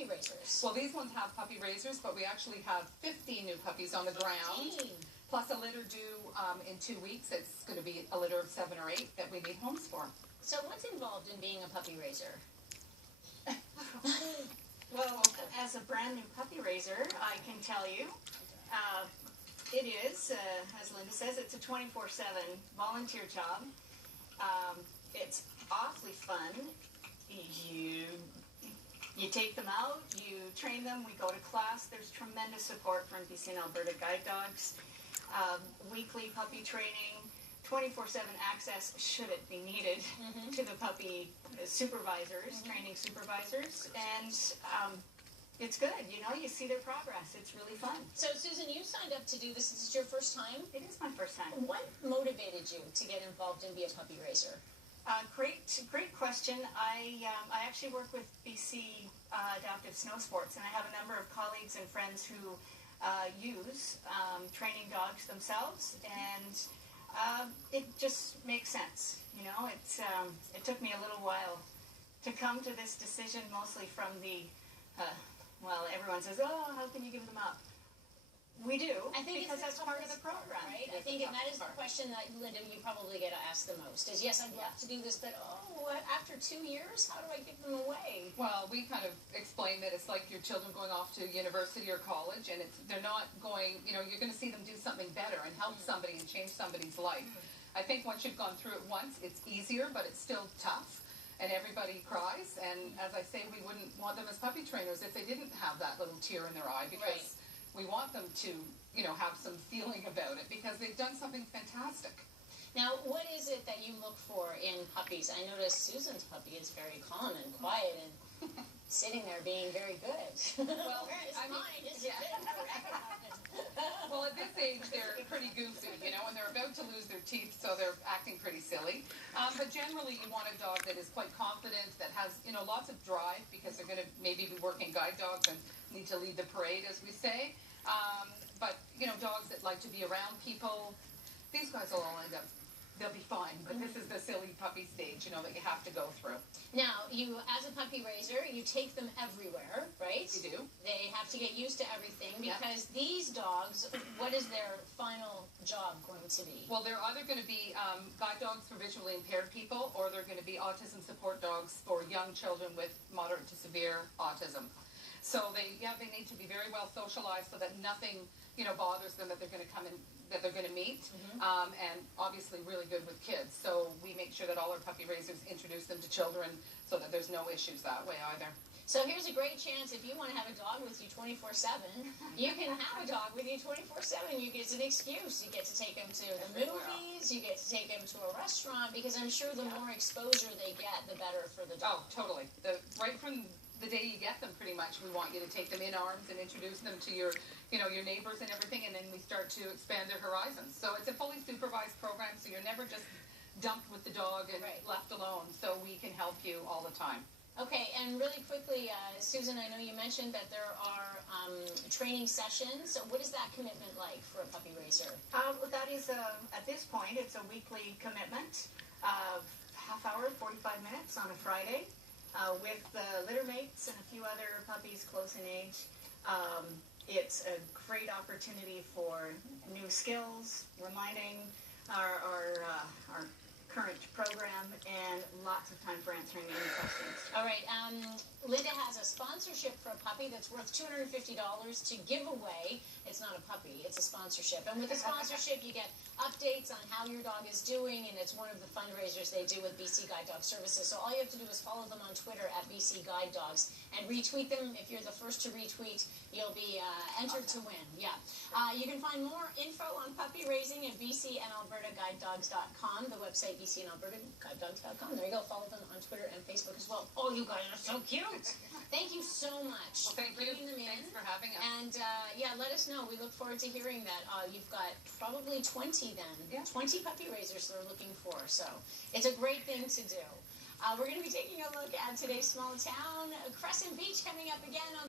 puppy raisers. Well, these ones have puppy raisers, but we actually have 15 new puppies on the ground, plus a litter due in 2 weeks. It's going to be a litter of 7 or 8 that we need homes for. So what's involved in being a puppy raiser? Well, as a brand new puppy raiser, I can tell you, it is, as Linda says, it's a 24/7 volunteer job. It's awfully fun. You take them out, you train them, we go to class. There's tremendous support from BC and Alberta Guide Dogs. Weekly puppy training, 24/7 access, should it be needed, to the puppy supervisors, training supervisors. And it's good, you see their progress. It's really fun. So, Susan, you signed up to do this. Is this your first time? It is my first time. What motivated you to get involved and be a puppy raiser? Great question. I actually work with BC Adaptive Snow Sports, and I have a number of colleagues and friends who use training dogs themselves, and it just makes sense. It took me a little while to come to this decision, mostly from the everyone says, oh, how can you give them up? We do, I think because that's part of the program. Right? I think that is the question that, Linda, you probably get asked the most, is yes, I'd love to do this, but after 2 years, how do I give them away? Well, we kind of explain that it's like your children going off to university or college, and they're not going, you're going to see them do something better and help somebody and change somebody's life. I think once you've gone through it once, it's easier, but it's still tough, and everybody cries. And as I say, we wouldn't want them as puppy trainers if they didn't have that little tear in their eye, because we want them to, have some feeling about it, because they've done something fantastic. Now, what is it that you look for in puppies? I notice Susan's puppy is very calm and quiet and sitting there being very good. Well, well, at this age, they're pretty goofy, and they're about to lose their teeth, so they're acting pretty silly. But generally, you want a dog that is quite confident, that has, lots of drive, because they're going to maybe be working guide dogs and need to lead the parade, as we say. But, dogs that like to be around people, these guys will all end up, they'll be fine. But this is the silly puppy stage, that you have to go through. Now, you, as a puppy raiser, you take them everywhere, right? You do. They have to get used to everything, because these dogs, what is their final job going to be? Well, they're either going to be guide dogs for visually impaired people, or they're going to be autism support dogs for young children with moderate to severe autism. So they need to be very well socialized, so that nothing, bothers them, that they're going to come in, that they're going to meet, and obviously really good with kids. So we make sure that all our puppy raisers introduce them to children, so that there's no issues that way either. So here's a great chance, if you want to have a dog with you 24/7, you can have a dog with you 24/7. You get an excuse. You get to take them to the movies. You get to take them to a restaurant, because I'm sure the more exposure they get, the better for the dog. Oh, totally. Right from the day you get them, pretty much, we want you to take them in arms and introduce them to your, your neighbors and everything, and then we start to expand their horizons. So it's a fully supervised program, so you're never just dumped with the dog and left alone. So we can help you all the time. Okay, and really quickly, Susan, I know you mentioned that there are training sessions. So what is that commitment like for a puppy raiser? That is, at this point, it's a weekly commitment of half hour, 45 minutes on a Friday, with litter mates and a few other puppies close in age. It's a great opportunity for new skills, reminding our current program, and lots of time for answering any questions. All right, Linda has a sponsorship for a puppy that's worth $250 to give away. It's not a puppy, it's a sponsorship. And with the sponsorship, you get updates on how your dog is doing, and it's one of the fundraisers they do with BC Guide Dog Services. So all you have to do is follow them on Twitter at BC Guide Dogs and retweet them. If you're the first to retweet, you'll be entered to win. Yeah. You can find more info on puppy raising at bcandalbertaguidedogs.com, the website bcandalbertaguidedogs.com. There you go. Follow them on Twitter and Facebook as well. Oh, you guys are so cute. Thank you so much for bringing them in. Thanks for having us. And let us know. We look forward to hearing that. You've got probably 20 then. Yeah. 20 puppy raisers they're looking for. So it's a great thing to do. We're going to be taking a look at today's small town, Crescent Beach, coming up again on